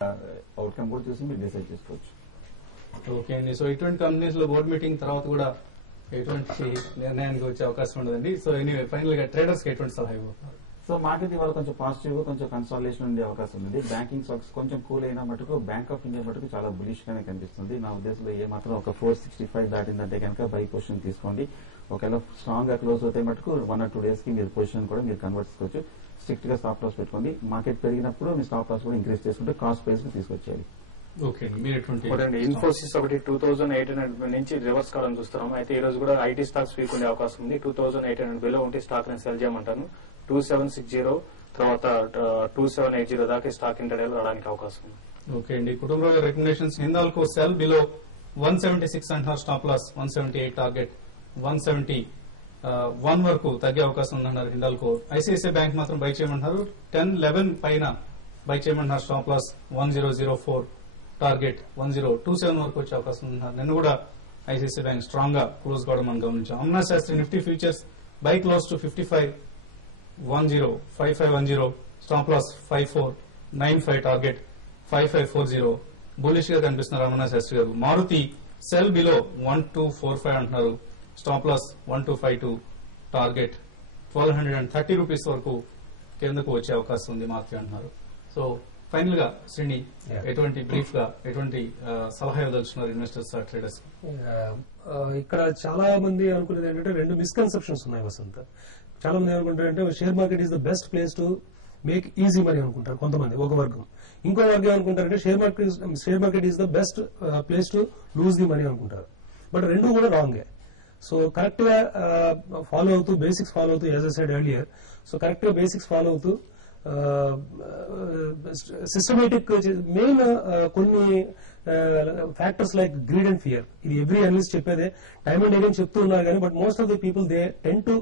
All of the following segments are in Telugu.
అవుట్కమ్ కూడా చూసి మీరు డిసైడ్ చేసుకోవచ్చు. ఓకే అండి. సో ఇటువంటి కంపెనీస్ లో బోర్డు మీటింగ్ తర్వాత కూడా ఎటువంటి నిర్ణయానికి వచ్చే అవకాశం ఉండదండి. సో ఎనీవే ఫైనల్ గా ట్రేడర్స్ కి ఎటువంటి సలహా ఇవ్వబోతున్నారు? సో మార్కెట్ ఇవాళ కొంచెం పాజిటివ్ గా కొంచెం కన్సాలిడేషన్ ఉండే అవకాశం ఉంది. బ్యాంకింగ్ స్టాక్స్ కొంచెం కూల్ అయినా మటుకు బ్యాంక్ ఆఫ్ ఇండియా మటుకు చాలా బులిష్ గానే కనిపిస్తుంది. నా ఉద్దేశంలో ఏ మాత్రం ఒక 465 దాటిందంటే కనుక బై పొజిషన్ తీసుకోండి. ఒకవేళ స్ట్రాంగ్ గా క్లోజ్ అవుతే మటుకు 1 or 2 days కి మీరు పొజిషన్ కూడా మీరు కన్వర్ట్ చేసుకోవచ్చు. స్ట్రిక్ట్ గా స్టాప్ లాస్ పెట్టుకోండి. మార్కెట్ పెరిగినప్పుడు మీ స్టాప్ లాస్ కూడా ఇంక్రీజ్ చేసుకుంటే కాస్ట్ ప్రైస్ కి తీసుకొచ్చేయాలి. ఓకే మీరు ఎటువంటి ఇన్ఫోసిస్ ఒకటి 2800 నుంచి రివర్స్ కావడం చూస్తున్నాం. అయితే ఈ రోజు కూడా ఐటీ స్టాక్స్ వీక్ ఉండే అవకాశం ఉంది. 2800 బిలో ఉంటే స్టాక్ నేను సెల్ చేయమంటాను. 2760 తర్వాత 2780 దాకా స్టాక్ ఇంటర్డేలో రావడానికి అవకాశం ఉంది. ఓకే అండి. కుటుంబ రికమెండేషన్స్ హిందాల్కో సెల్ బిలో 176 అంటున్నారు. స్టాప్ లాస్ 178 టార్గెట్ 171 వరకు తగ్గే అవకాశం ఉందన్నారు హిందాల్కో. ఐసిఐసిఐ బ్యాంక్ మాత్రం బై చేయమంటున్నారు. 1011 పైన బై చేయమంటున్నారు. స్టాప్ లాస్ 1004 టార్గెట్ 1027 వరకు వచ్చే అవకాశం ఉందన్నారు. నిన్న కూడా ఐసిఐసిఐ బ్యాంక్ స్ట్రాంగ్ గా క్లోజ్ కావడం మనం గమనించాం. Amana Shastri Nifty futures buy close to 5510 stop loss 5495 target 5540 bullish గా కనిపిస్తున్నారు అమనా శాస్త్రి గారు. మారుతి సెల్ బిలో 1245 అంటున్నారు. స్టాప్ లాస్ 1252 టార్గెట్ 1230 రూపీస్ వరకు కిందకు వచ్చే అవకాశం ఉంది మారుతి అంటున్నారు. సో ఫైనల్ గా శ్రీని ఎటువంటి బ్రీఫ్ గా ఎటువంటి సలహా ఇవ్వదలుచున్నారు ఇన్వెస్టర్స్ ట్రేడర్స్? ఇక్కడ చాలా మంది అనుకునేది ఏంటంటే రెండు మిస్కన్సెప్షన్స్ ఉన్నాయి వసంత్. చాలా మంది ఏమనుకుంటారంటే share market is the best place to make easy money అనుకుంటారు కొంతమంది, ఒక వర్గం. ఇంకో వర్గం అనుకుంటారంటే share market is the best place to lose the money అనుకుంటారు. బట్ రెండు కూడా రాంగే. సో కరెక్ట్ గా ఫాలో అవుతూ బేసిక్స్ ఫాలో అవుతూ, as I said earlier, so correct గా బేసిక్స్ ఫాలో అవుతూ సిస్టమేటిక్ మెయిన్ కొన్ని factors like greed and fear, ఇది ఎవ్రీ అనలిస్ట్ చెప్పేదే, టైమ్ అండ్ అగైన్ చెప్తూ ఉన్నారు కానీ but most of the people they tend to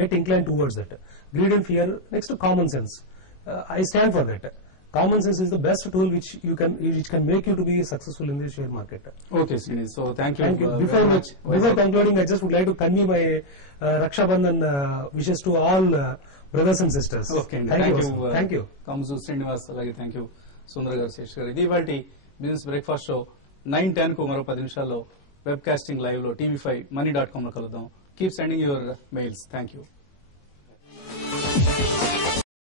get incline towards that. Greed and fear, next common sense. I stand for that. Common sense is the best tool which can make you to be successful in the share market. Okay, Srini. So thank you. Before concluding, I just would like to convey my Raksha Bandhan wishes to all brothers and sisters. Okay, thank you. Kamzu Srinivas, alage thank you. Sundar garu, Shesh garu. Idi ivalti business breakfast show 9:10 కు మరో 10 నిమిషాల్లో వెబ్ కాస్టింగ్ లైవ్ లో TV5 money.com లో కలుద్దాం. Keep sending your mails. Thank you.